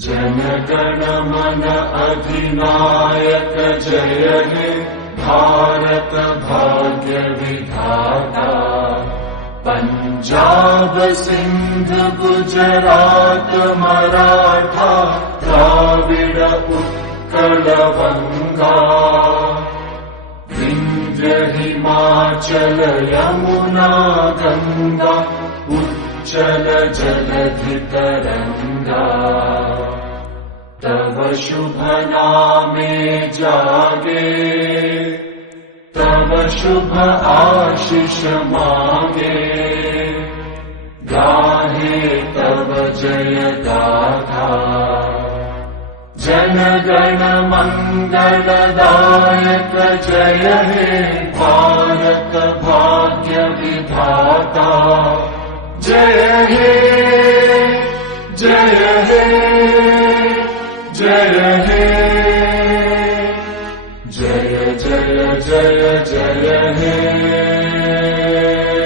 जनगण मन अधिनायक जय हे भारत भाग्य विधाता। पंजाब सिंध गुजरात मराठा द्राविड उत्कल गंगा। विंध्य हिमाचल यमुना गंगा उच्चल जलधि तरंगा। तव शुभ नामे जागे तव शुभ आशीष मांगे। गाहे तव जय गाथा जनगण मंगलदायक जय हे भारत भाग्य विधाता। जय हे जय हे जय हे जय जय जय जय हे।